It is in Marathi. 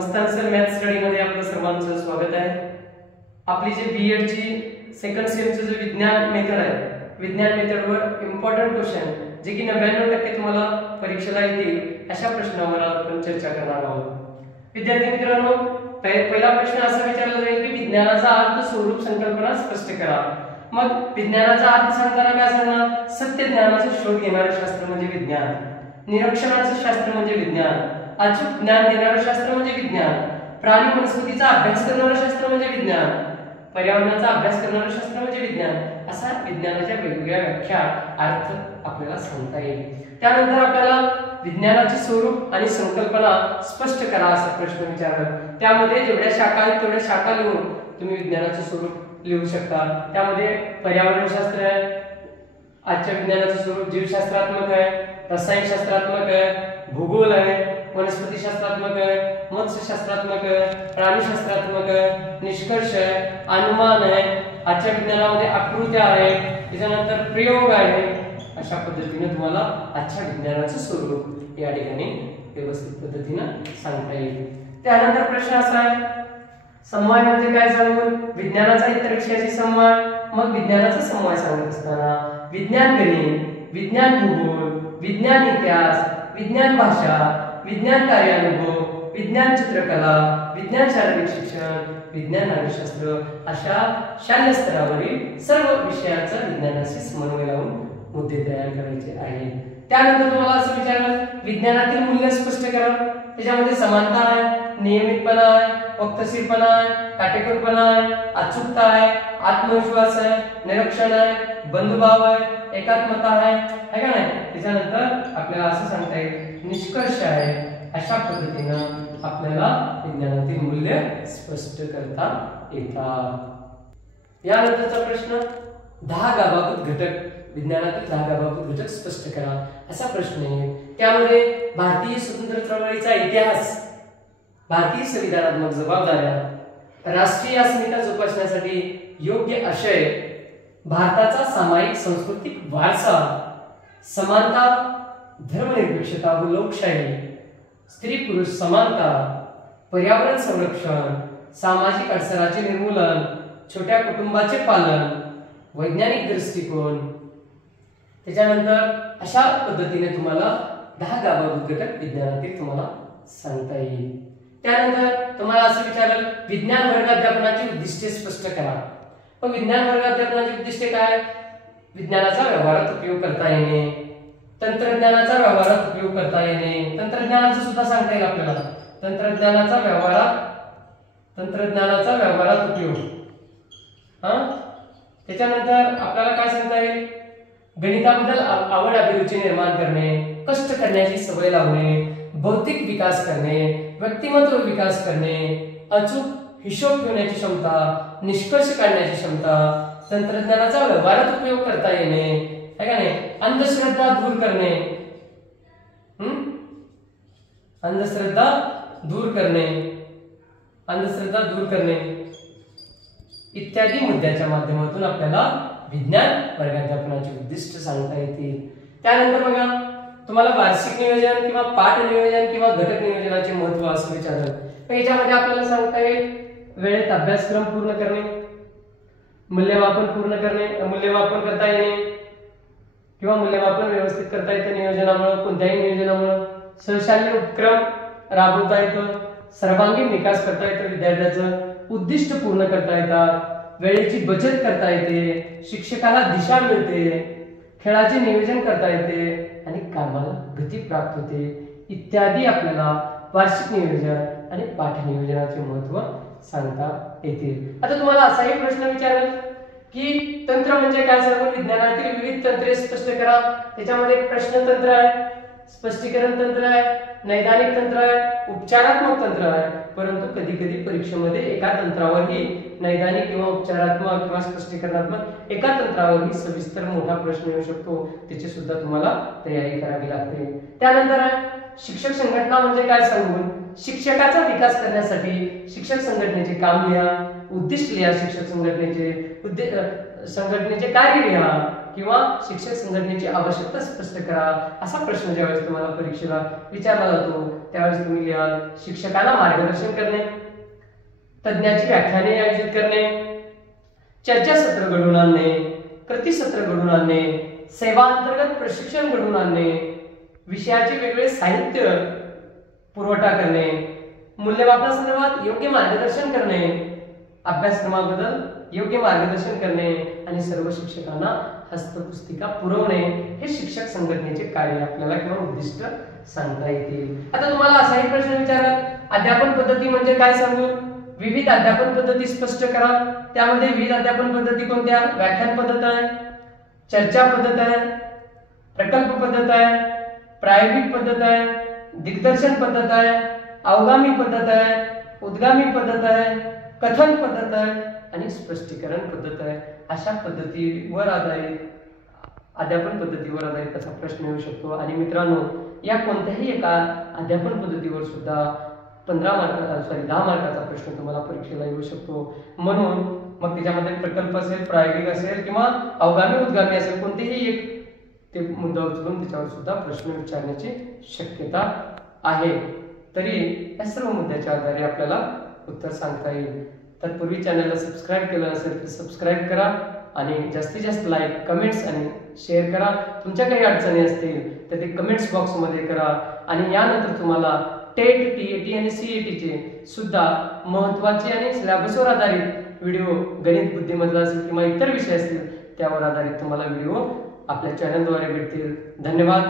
मस्तान सर मॅथ स्टडी मध्ये आपलं सर्वांचं स्वागत आहे। आपली जे बीएड ची सेकंड सेमचं जे विज्ञान मेथड आहे, विज्ञान मेथडवर इम्पॉर्टंट क्वेश्चन जे की 99% तुम्हाला परीक्षेला येतील अशा प्रश्नावर आपण चर्चा करणार आहोत। विद्यार्थी मित्रांनो, पहिला प्रश्न असा विचारला जाईल की विज्ञानाचा अर्थ, स्वरूप, संकल्पना स्पष्ट करा। मग विज्ञानाचा अर्थ सांगताना काय सांगणार? सत्य ज्ञानाचा शोध घेणारे शास्त्र म्हणजे विज्ञान, निरीक्षणाचं शास्त्र म्हणजे विज्ञान, अचूक ज्ञान देणारं शास्त्र म्हणजे विज्ञान, प्राणी वनस्पतीचा अभ्यास करणारं शास्त्र म्हणजे विज्ञान, पर्यावरणाचा अभ्यास करणारं शास्त्र म्हणजे विज्ञान, असा विज्ञानाच्या वेगवेगळ्या व्याख्या, अर्थ आपल्याला सांगता येईल। त्यानंतर आपल्याला विज्ञानाचे स्वरूप आणि संकल्पना स्पष्ट करा असा प्रश्न विचारला। त्यामध्ये जेवढ्या शाखा आहेत तेवढ्या शाखा लिहून तुम्ही विज्ञानाचे स्वरूप लिहू शकता। त्यामध्ये पर्यावरणशास्त्र आहे, आजच्या विज्ञानाचं स्वरूप जीवशास्त्रात्मक आहे, रसायनशास्त्रात्मक आहे, भूगोल आहे, वनस्पती शास्त्रात्मक आहे, मत्स्यशास्त्रात्मक आहे, प्राणीशास्त्रात्मक आहे, निष्कर्ष आहे, अनुमान आहे, आजच्या विज्ञानामध्ये आकृत्या आहे, त्याच्यानंतर प्रयोग आहे। अशा पद्धतीने तुम्हाला आजच्या विज्ञानाचं स्वरूप या ठिकाणी व्यवस्थित पद्धतीने सांगता येईल। त्यानंतर प्रश्न असा आहे, समवाय म्हणजे काय सांगून विज्ञानाचा इतर विषयाशी समवाय। मग विज्ञानाचा समवाय सांगत असताना विज्ञान गणित, विज्ञान भूगोल, विज्ञान इतिहास, विज्ञान भाषा, विज्ञान कार्यानुभव, विज्ञान चित्रकला, विज्ञान शारीरिक शिक्षण, विज्ञान नाट्यशास्त्र अशा शालेय स्तरावरील सर्व विषयांचा विज्ञानाशी समन्वय लावून मुद्दे तयार करायचे आहेत। त्यानंतर तुम्हाला असं विचारलं, विज्ञानातील मूल्य स्पष्ट करा। त्याच्यामध्ये समानता आहे, नियमितपणा आहे, वक्तशीरपणा आहे, काटेकोरपणा आहे, अचूकता आहे, आत्मविश्वास आहे, निरीक्षण आहे, बंधुभाव आहे, एकात्मता आहे का नाही। त्याच्यानंतर आपल्याला असं सांगता येईल निष्कर्ष आहे। अशा पद्धतीनं आपल्याला विज्ञानातील मूल्य स्पष्ट करता येतात। यानंतरचा प्रश्न 10 गाभाभूत घटक, विज्ञानातील 10 गाभाभूत घटक स्पष्ट करा असा प्रश्न आहे। त्यामध्ये भारतीय स्वतंत्र चळवळीचा इतिहास, भारतीय संविधानात्मक जबाबदाऱ्या, राष्ट्रीय अस्मिता जोपासण्यासाठी योग्य आशय, भारताचा सामायिक सांस्कृतिक वारसा, समानता, धर्मनिरपेक्षता व लोकशाही, स्त्री पुरुष समानता, पर्यावरण संरक्षण, सामाजिक अडसराचे निर्मूलन, छोट्या कुटुंबाचे पालन, वैज्ञानिक दृष्टिकोन। त्याच्यानंतर अशा पद्धतीने तुम्हाला 10 गाभाभूत घटक विज्ञानातील तुम्हाला सांगता येईल। त्यानंतर तुम्हाला असं विचारलं, विज्ञान वर्गाध्यापनाची उद्दिष्टे स्पष्ट करा। पण विज्ञान वर्गाध्यापनाची उद्दिष्टे काय? विज्ञानाचा व्यवहारात उपयोग करता येणे, तंत्रज्ञानाचा व्यवहारात उपयोग करता येणे, तंत्रज्ञानाचं सुद्धा सांगता येईल आपल्याला, तंत्रज्ञानाचा व्यवहारात उपयोग। त्याच्यानंतर आपल्याला काय सांगता येईल, गणिताबद्दल आवड अभिरुची निर्माण करणे, कष्ट करण्याची सवय लावणे, बौद्धिक विकास करणे, व्यक्तिमत्व विकास करणे, अचूक हिशोब ठेवण्याची क्षमता, निष्कर्ष काढण्याची क्षमता, तंत्रज्ञानाचा व्यवहारात उपयोग करता येणे है का नाही, अंधश्रद्धा दूर करणे, अंधश्रद्धा दूर करणे इत्यादी मुद्द्याच्या माध्यमातून आपल्याला विज्ञान वर्गाध्यापनाची उद्दिष्ट सांगता येतील। त्यानंतर बघा, तुम्हाला वार्षिक नियोजन किंवा पाठ नियोजन किंवा घटक नियोजनाचे महत्त्व असं विचारलं, तर याच्यामध्ये आपल्याला सांगता येईल वेळेत अभ्यासक्रम पूर्ण करणे, मूल्यमापन करता येणे किंवा मूल्यमापन व्यवस्थित करता येतं नियोजनामुळे, कोणत्याही नियोजनामुळे, सहशाल्य उपक्रम राबवता येतो, सर्वांगीण विकास करता येतो विद्यार्थ्याचं, उद्दिष्ट पूर्ण करता येतात, वेळेची बचत करता येते, शिक्षकाला दिशा मिळते, खेळाचे नियोजन करता येते आणि कामाला गती प्राप्त होते इत्यादी आपल्याला वार्षिक नियोजन आणि पाठ नियोजनाचे महत्त्व सांगता येतील। आता तुम्हाला असाही प्रश्न विचारेल की तंत्र म्हणजे काय? सर्व विज्ञानातील विविध तंत्रे स्पष्ट करा। त्याच्यामध्ये प्रश्न तंत्र आहे, स्पष्टीकरण तंत्र आहे, नैदानिक तंत्र आहे, उपचारात्मक तंत्र आहे। परंतु कधी कधी परीक्षेमध्ये एका तंत्रावरही, नैदानिक किंवा उपचारात्मक किंवा स्पष्टीकरणात्मक एका तंत्रावरही सविस्तर मोठा प्रश्न येऊ शकतो, त्याची सुद्धा तुम्हाला तयारी करावी लागते। त्यानंतर आहे शिक्षक संघटना म्हणजे काय सांगून शिक्षकाचा विकास करण्यासाठी शिक्षक संघटनेचे काम लिहा, उद्दिष्ट लिहा, शिक्षक संघटनेचे कार्य लिहा किंवा शिक्षक संघटनेची आवश्यकता स्पष्ट करा. असा प्रश्न ज्यावेळेस तुम्हाला परीक्षेला विचारला जातो त्यावेळेस तुम्ही लिहाल शिक्षकांना मार्गदर्शन करणे, तज्ञाची व्याख्याने आयोजित करणे, चर्चासत्र घडवून आणणे, कृतीसत्र घडवून आणणे, सेवा अंतर्गत प्रशिक्षण घडवून आणणे, विषयाचे वेगवेगळे साहित्य पुरवठा करणे, मूल्यमापनासंदर्भात योग्य मार्गदर्शन करणे, अभ्यासक्रमाबद्दल योग्य मार्गदर्शन करणे आणि सर्व शिक्षकांना हस्तपुस्तिका पुरवणे हे शिक्षक संघटनेचे कार्य आपल्याला किंवा उद्दिष्ट सांगता येतील. आता तुम्हाला असाही प्रश्न विचाराल अध्यापन पद्धती म्हणजे काय सांगू? विविध अध्यापन पद्धती स्पष्ट करा. त्यामध्ये विविध अध्यापन पद्धती कोणत्या? व्याख्यान पद्धत आहे, चर्चा पद्धत आहे, प्रकल्प पद्धत आहे, प्रायोगिक पद्धत आहे, दिग्दर्शन पद्धत आहे, अवगामी पद्धत आहे, उद्गामी पद्धत आहे, कथन पद्धत आहे आणि स्पष्टीकरण पद्धत आहे. अशा पद्धतीवर आधारित अध्यापन पद्धतीवर आधारित असा प्रश्न येऊ शकतो. आणि मित्रांनो या कोणत्याही एका अध्यापन पद्धतीवर सुद्धा 10 मार्काचा प्रश्न तुम्हाला परीक्षेला येऊ शकतो. म्हणून मग त्याच्यामध्ये प्रकल्प असेल, प्रायोगिक असेल किंवा अवगामी उद्गामी असेल कोणतेही एक ते मुद्दा उचलून त्याच्यावर सुद्धा प्रश्न विचारण्याची शक्यता आहे. तरी या सर्व मुद्द्याच्या आधारे आपल्याला उत्तर सांगता येईल. तत्पूर्वी चॅनलला सबस्क्राईब केलं नसेल तर सबस्क्राईब करा आणि जास्तीत जास्त लाईक, कमेंट्स आणि शेअर करा. तुमच्या काही अडचणी असतील तर ते कमेंट्स बॉक्समध्ये करा. आणि यानंतर तुम्हाला टेट, टीएटी आणि सीईटीचे सुद्धा महत्त्वाचे आणि सिलेबसवर आधारित व्हिडिओ, गणित, बुद्धिमत्ता असेल किंवा इतर विषय असतील त्यावर आधारित तुम्हाला व्हिडिओ आपल्या चॅनलद्वारे भेटतील. धन्यवाद.